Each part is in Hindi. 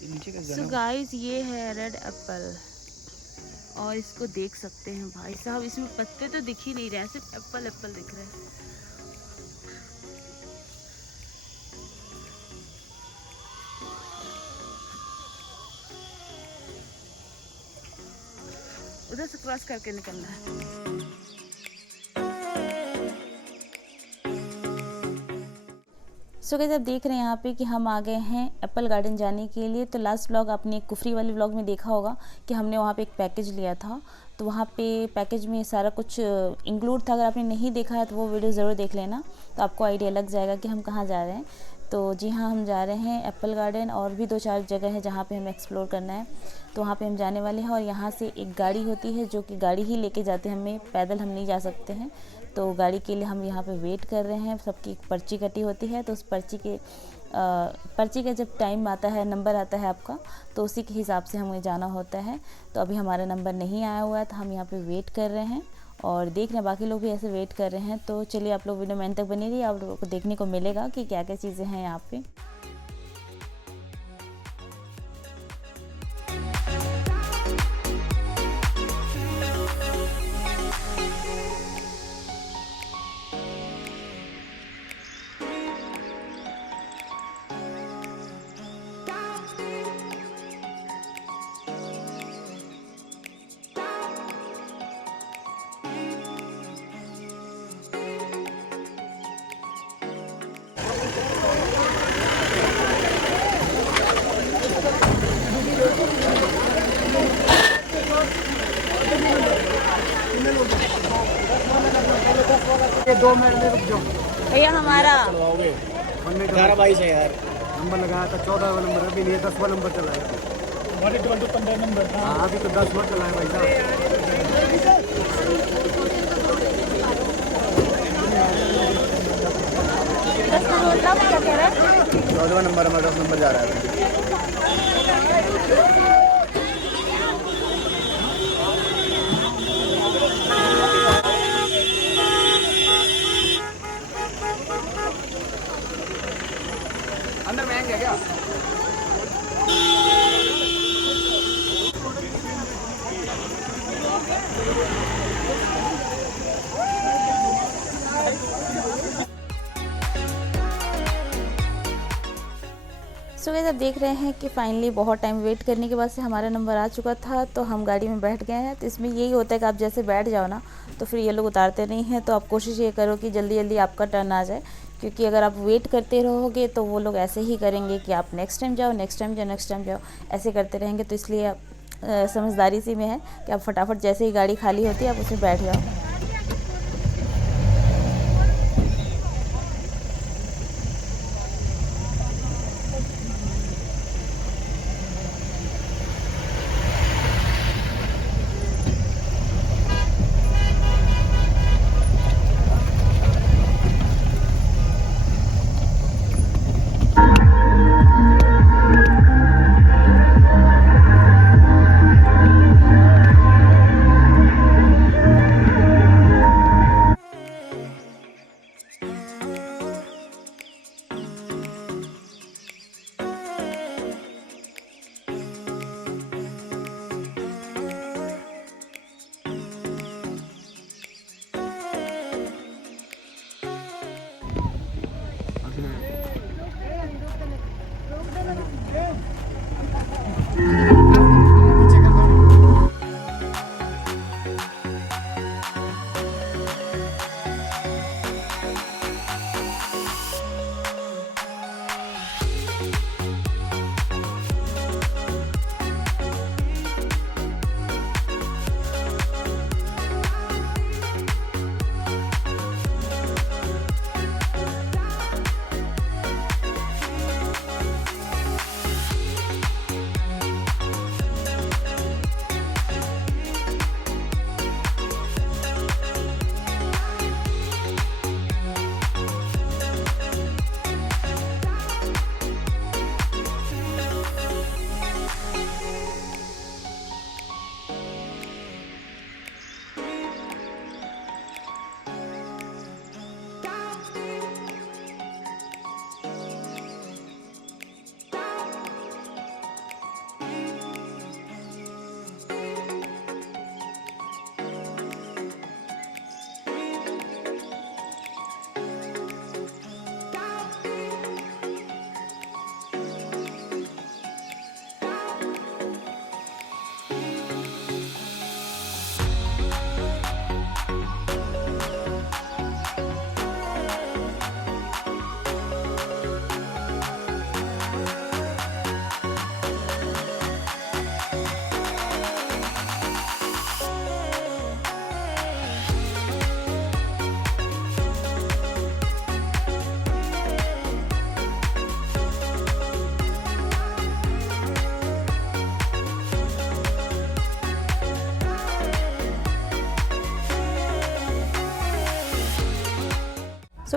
सो गाइस, ये है रेड एप्पल और इसको देख सकते हैं भाई साहब, इसमें पत्ते तो दिख ही नहीं रहे, सिर्फ एप्पल एप्पल दिख रहे हैं। उधर से क्रॉस करके निकलना है। सो गाइस, आप देख रहे हैं यहाँ पे कि हम आ गए हैं एप्पल गार्डन जाने के लिए। तो लास्ट व्लॉग आपने कुफरी वाले व्लॉग में देखा होगा कि हमने वहाँ पे एक पैकेज लिया था। तो वहाँ पे पैकेज में सारा कुछ इंक्लूड था। अगर आपने नहीं देखा है तो वो वीडियो ज़रूर देख लेना, तो आपको आइडिया लग जाएगा कि हम कहाँ जा रहे हैं। तो जी हाँ, हम जा रहे हैं एप्पल गार्डन, और भी 2-4 जगह है जहाँ पे हमें एक्सप्लोर करना है। तो वहाँ पे हम जाने वाले हैं, और यहाँ से एक गाड़ी होती है जो कि गाड़ी ही लेके जाते हैं हमें, पैदल हम नहीं जा सकते हैं। तो गाड़ी के लिए हम यहाँ पे वेट कर रहे हैं। सबकी एक पर्ची कटी होती है, तो उस पर्ची का जब टाइम आता है, नंबर आता है आपका, तो उसी के हिसाब से हमें जाना होता है। तो अभी हमारा नंबर नहीं आया हुआ है, तो हम यहाँ पे वेट कर रहे हैं और देख रहे हैं बाकी लोग भी ऐसे वेट कर रहे हैं। तो चलिए, आप लोग वीडियो में अंत तक बने रहिए, आप लोगों को देखने को मिलेगा कि क्या क्या चीज़ें हैं यहाँ पे। ये 2 मिनट में रुक जाओ भैया, हमारा 18-22 है यार। नंबर लगाया था 14वां नंबर, अभी नहीं 10वां नंबर चला है। 15 नंबर। हाँ, अभी तो 10वां चला है भाई साहब। 14वां नंबर, हमारा 10 नंबर जा रहा है। अंदर महंगे क्या? सो गाइस, आप देख रहे हैं कि फाइनली बहुत टाइम वेट करने के बाद से हमारा नंबर आ चुका था। तो हम गाड़ी में बैठ गए हैं। तो इसमें यही होता है कि आप जैसे बैठ जाओ ना, तो फिर ये लोग उतारते नहीं हैं। तो आप कोशिश ये करो कि जल्दी जल्दी आपका टर्न आ जाए, क्योंकि अगर आप वेट करते रहोगे तो वो लोग ऐसे ही करेंगे कि आप नेक्स्ट टाइम जाओ, नेक्स्ट टाइम जाओ, नेक्स्ट टाइम जाओ, ऐसे करते रहेंगे। तो इसलिए आप समझदारी सी में है कि आप फटाफट जैसे ही गाड़ी खाली होती है आप उसमें बैठ जाओ।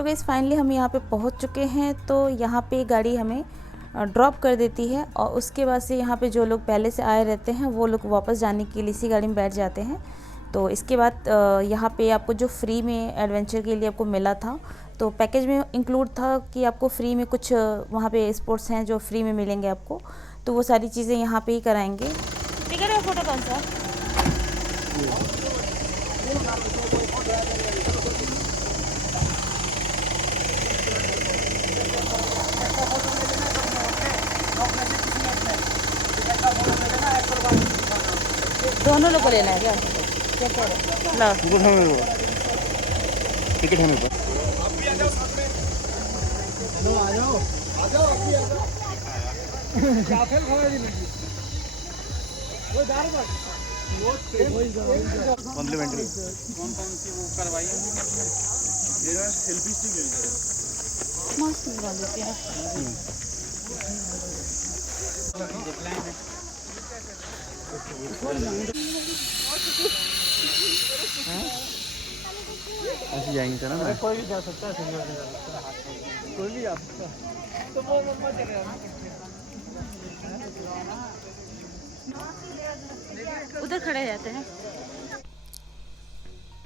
गाइस फाइनली हम यहाँ पे पहुँच चुके हैं। तो यहाँ पे गाड़ी हमें ड्रॉप कर देती है और उसके बाद से यहाँ पे जो लोग पहले से आए रहते हैं वो लोग वापस जाने के लिए इसी गाड़ी में बैठ जाते हैं। तो इसके बाद यहाँ पे आपको जो फ्री में एडवेंचर के लिए आपको मिला था, तो पैकेज में इंक्लूड था कि आपको फ्री में कुछ वहाँ पे स्पोर्ट्स हैं जो फ्री में मिलेंगे आपको, तो वो सारी चीज़ें यहाँ पे ही कराएंगे। टिकट और फोटो कौन सा? दोनों लोग को लेना है क्या? क्या कह रहे हो? टिकट हमें पर कॉम्प्लीमेंट्री कौन सी वो करवाई है? ये सेल्फी स्टिक है, मस्त लगा देते हैं। ऐसे जाएंगे सर ना, कोई भी जा सकता है, कोई भी आ सकता है। तो वो मम्मा चले उधर खड़े रहते हैं।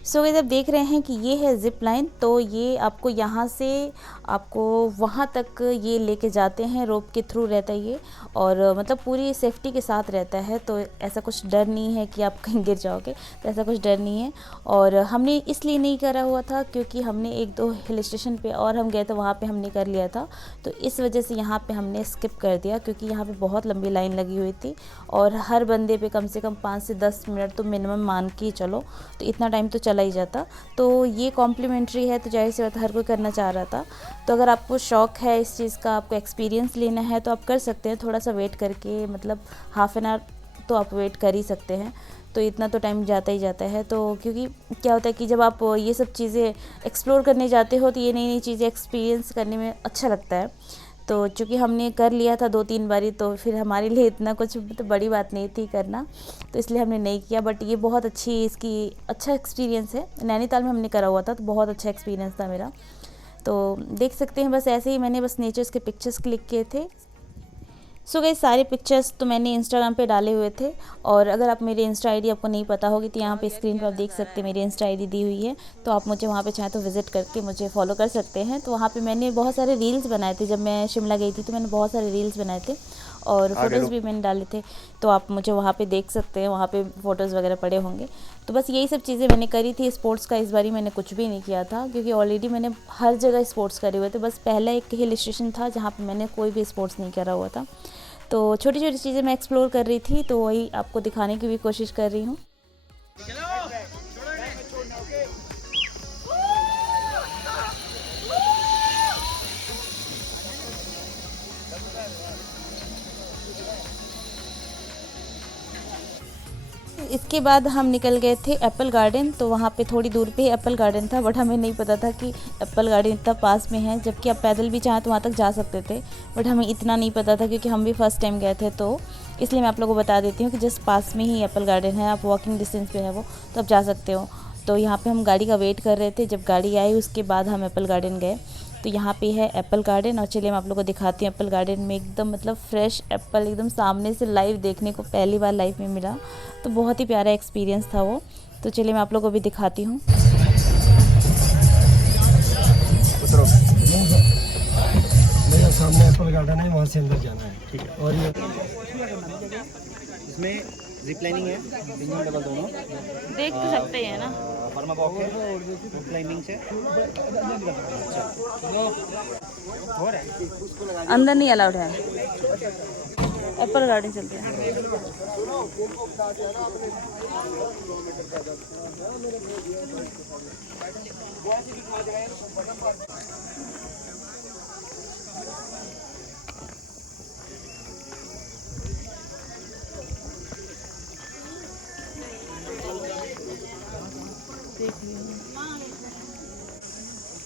सो गाइस, आप देख रहे हैं कि ये है जिप लाइन। तो ये आपको यहाँ से आपको वहाँ तक ये लेके जाते हैं, रोप के थ्रू रहता है ये, और मतलब पूरी सेफ्टी के साथ रहता है। तो ऐसा कुछ डर नहीं है कि आप कहीं गिर जाओगे, तो ऐसा कुछ डर नहीं है। और हमने इसलिए नहीं करा हुआ था क्योंकि हमने 1-2 हिल स्टेशन पे और हम गए तो वहाँ पे हमने कर लिया था, तो इस वजह से यहाँ पे हमने स्किप कर दिया, क्योंकि यहाँ पे बहुत लंबी लाइन लगी हुई थी और हर बंदे पे कम से कम 5 से 10 मिनट तो मिनिमम मान के चलो, तो इतना टाइम तो चला ही जाता। तो ये कॉम्प्लीमेंट्री है, तो जाहिर सी बात हर कोई करना चाह रहा था। तो अगर आपको शौक है इस चीज़ का, आपको एक्सपीरियंस लेना है, तो आप कर सकते हैं। थोड़ा सा वेट करके, मतलब हाफ एन आवर तो आप वेट कर ही सकते हैं, तो इतना तो टाइम जाता ही जाता है। तो क्योंकि क्या होता है कि जब आप ये सब चीज़ें एक्सप्लोर करने जाते हो तो ये नई नई चीज़ें एक्सपीरियंस करने में अच्छा लगता है। तो चूँकि हमने कर लिया था 2-3 बारी, तो फिर हमारे लिए इतना कुछ तो बड़ी बात नहीं थी करना, तो इसलिए हमने नहीं किया। बट ये बहुत अच्छी इसकी अच्छा एक्सपीरियंस है। नैनीताल में हमने करा हुआ था, तो बहुत अच्छा एक्सपीरियंस था मेरा। तो देख सकते हैं, बस ऐसे ही मैंने बस नेचर्स के पिक्चर्स क्लिक किए थे। सो गाइस, सारे पिक्चर्स तो मैंने इंस्टाग्राम पे डाले हुए थे, और अगर आप मेरे इंस्टा आईडी आपको नहीं पता होगी तो यहाँ पे स्क्रीन पर आप देख सकते हैं मेरी इंस्टा आईडी दी हुई है। तो आप मुझे वहाँ पे चाहें तो विज़िट करके मुझे फॉलो कर सकते हैं। तो वहाँ पे मैंने बहुत सारे रील्स बनाए थे। जब मैं शिमला गई थी तो मैंने बहुत सारे रील्स बनाए थे और फ़ोटोज़ भी मैंने डाले थे, तो आप मुझे वहाँ पे देख सकते हैं, वहाँ पे फ़ोटोज़ वगैरह पड़े होंगे। तो बस यही सब चीज़ें मैंने करी थी। स्पोर्ट्स का इस बारी मैंने कुछ भी नहीं किया था, क्योंकि ऑलरेडी मैंने हर जगह स्पोर्ट्स करे हुए थे। बस पहला एक हिल स्टेशन था जहाँ पर मैंने कोई भी स्पोर्ट्स नहीं करा हुआ था। तो छोटी छोटी चीज़ें मैं एक्सप्लोर कर रही थी, तो वही आपको दिखाने की भी कोशिश कर रही हूँ। इसके बाद हम निकल गए थे एप्पल गार्डन। तो वहाँ पे थोड़ी दूर पे एप्पल गार्डन था, बट हमें नहीं पता था कि एप्पल गार्डन इतना पास में है, जबकि आप पैदल भी चाहें तो वहाँ तक जा सकते थे, बट हमें इतना नहीं पता था क्योंकि हम भी फर्स्ट टाइम गए थे। तो इसलिए मैं आप लोगों को बता देती हूँ कि जस्ट पास में ही एप्पल गार्डन है, आप वॉकिंग डिस्टेंस पे है वो, तो आप जा सकते हो। तो यहाँ पे हम गाड़ी का वेट कर रहे थे, जब गाड़ी आई उसके बाद हम एप्पल गार्डन गए। तो यहाँ पे है एप्पल गार्डन, और चलिए मैं आप लोगों को दिखाती हूँ। एप्पल गार्डन में एकदम मतलब फ्रेश एप्पल एकदम सामने से लाइव देखने को पहली बार लाइफ में मिला, तो बहुत ही प्यारा एक्सपीरियंस था वो। तो चलिए मैं आप लोगों को भी दिखाती हूँ। मेरे सामने एप्पल गार्डन है, वहाँ से अंदर जाना है। ठीक है। और ये इसमें जिप लाइनिंग है, सिंगल डबल दोनों, देख तो सकते हैं ना, फर्माबॉक है, जिप लाइनिंग से अंदर नहीं अलाउड है। एप्पल गार्डन चलते हैं।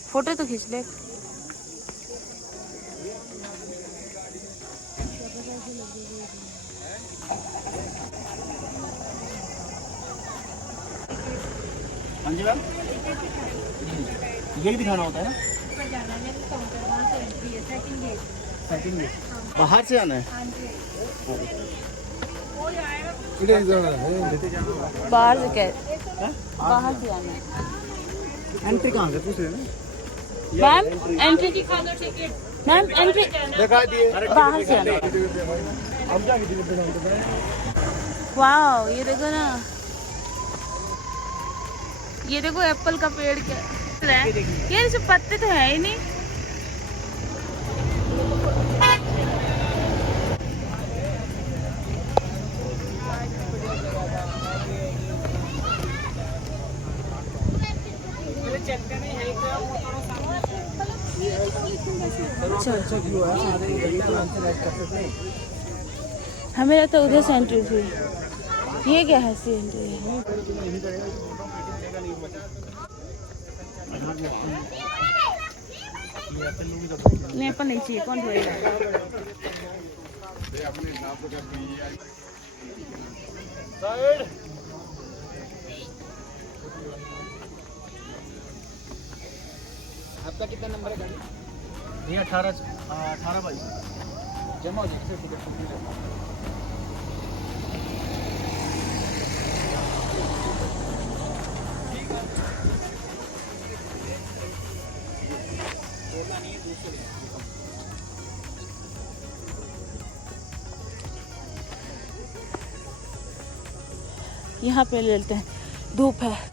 फोटो तो खींच ले। हाँ जी मैम, यही दिखाना होता है ना। सेकंड में बाहर से आना है। बाहर से क्या, बाहर से आना है। एंट्री कहाँ से पूछ रहे हैं? मैम एंट्री दिखा दो टिकट। मैम एंट्री दिखा दिए। बाहर से आना। वाओ, ये देखो ना, ये देखो एप्पल का पेड़ क्या है यार, इसमें पत्ते तो है ही नहीं। हमें लगता है उधर से एंट्री थी। ये क्या है, सी एंट्री है। नहीं एप्पल नहीं चाहिए, कौन धोएगा। आपका कितना नंबर है गाड़ी? ये 18/22 जमा हो जाएगी सर, टिकट कंप्लीट है। यहाँ पे ले लेते हैं, धूप है।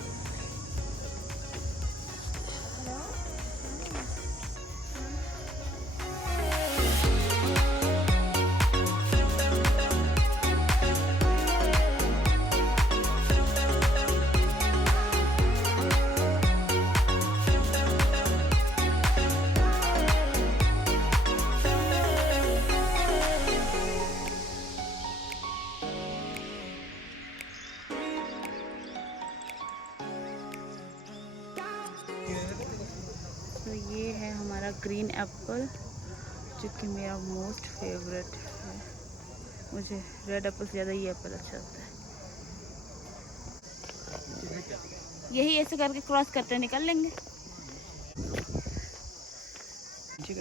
तो ये है हमारा ग्रीन एप्पल, जो कि मेरा मोस्ट फेवरेट है। मुझे रेड एप्पल से ज़्यादा ये एप्पल अच्छा लगता है। यही ऐसे करके क्रॉस करते निकल लेंगे।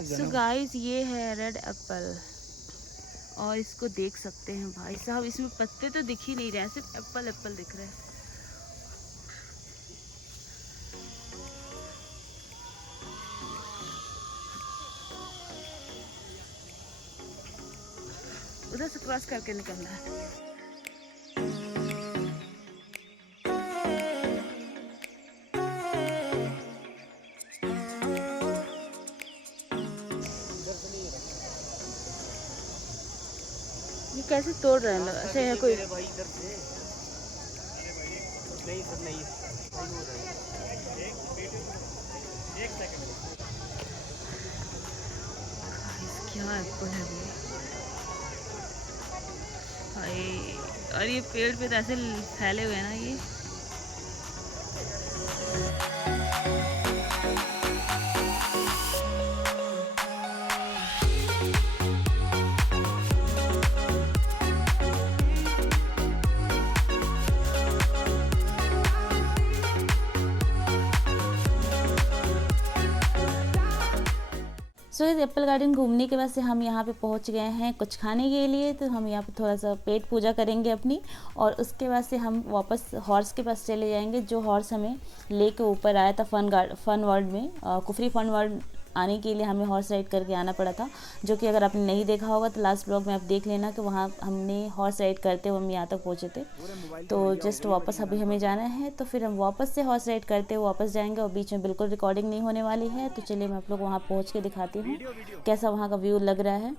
सो गाइस, ये है रेड एप्पल और इसको देख सकते हैं भाई साहब, इसमें पत्ते तो दिख ही नहीं रहे हैं, सिर्फ एप्पल एप्पल दिख रहा है। उधर से क्रॉस करके निकलना है। ये कैसे तोड़ रहे हैं लोग, ऐसे है कोई। भाई इधर से नहीं सर, नहीं एक सेकंड। क्या एप्पल है वो भाई, और ये पेड़ पे तो ऐसे फैले हुए हैं ना ये। सो इस एप्पल गार्डन घूमने के बाद से हम यहाँ पे पहुँच गए हैं कुछ खाने के लिए। तो हम यहाँ पे थोड़ा सा पेट पूजा करेंगे अपनी, और उसके बाद से हम वापस हॉर्स के पास चले जाएंगे, जो हॉर्स हमें लेके ऊपर आया था फन वर्ल्ड में। कुफरी फन वर्ल्ड आने के लिए हमें हॉर्स राइड करके आना पड़ा था, जो कि अगर आपने नहीं देखा होगा तो लास्ट ब्लॉग में आप देख लेना कि वहाँ हमने हॉर्स राइड करते हुए हम यहाँ तक पहुँचे थे। तो जस्ट वापस अभी हमें जाना है, तो फिर हम वापस से हॉर्स राइड करते हुए वापस जाएंगे, और बीच में बिल्कुल रिकॉर्डिंग नहीं होने वाली है। तो चलिए मैं आप लोग वहाँ पहुँच के दिखाती हूँ कैसा वहाँ का व्यू लग रहा है।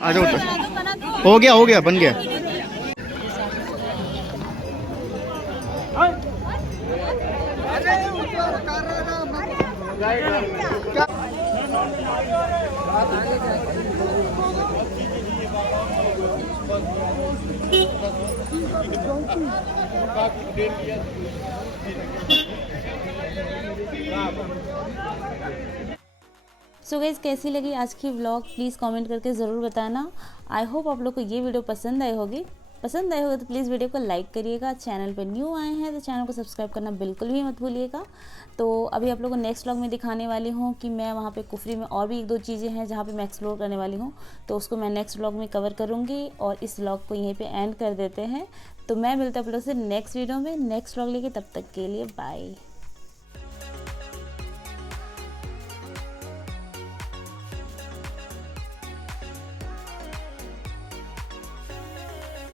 आ जाओ, हो गया बन गया। सो गाइस, कैसी लगी आज की व्लॉग प्लीज़ कमेंट करके ज़रूर बताना। आई होप आप लोग को ये वीडियो पसंद आई होगी। पसंद आए होगा तो प्लीज़ वीडियो को लाइक करिएगा। चैनल पे न्यू आए हैं तो चैनल को सब्सक्राइब करना बिल्कुल भी मत भूलिएगा। तो अभी आप लोगों को नेक्स्ट व्लॉग में दिखाने वाली हूँ कि मैं वहाँ पे कुफरी में और भी 1-2 चीज़ें हैं जहाँ पे मैं एक्सप्लोर करने वाली हूँ, तो उसको मैं नेक्स्ट व्लॉग में कवर करूँगी। और इस व्लॉग को यहीं पे एंड कर देते हैं। तो मैं मिलता हूँ आप लोगों से नेक्स्ट वीडियो में नेक्स्ट व्लॉग लेके, तब तक के लिए बाय।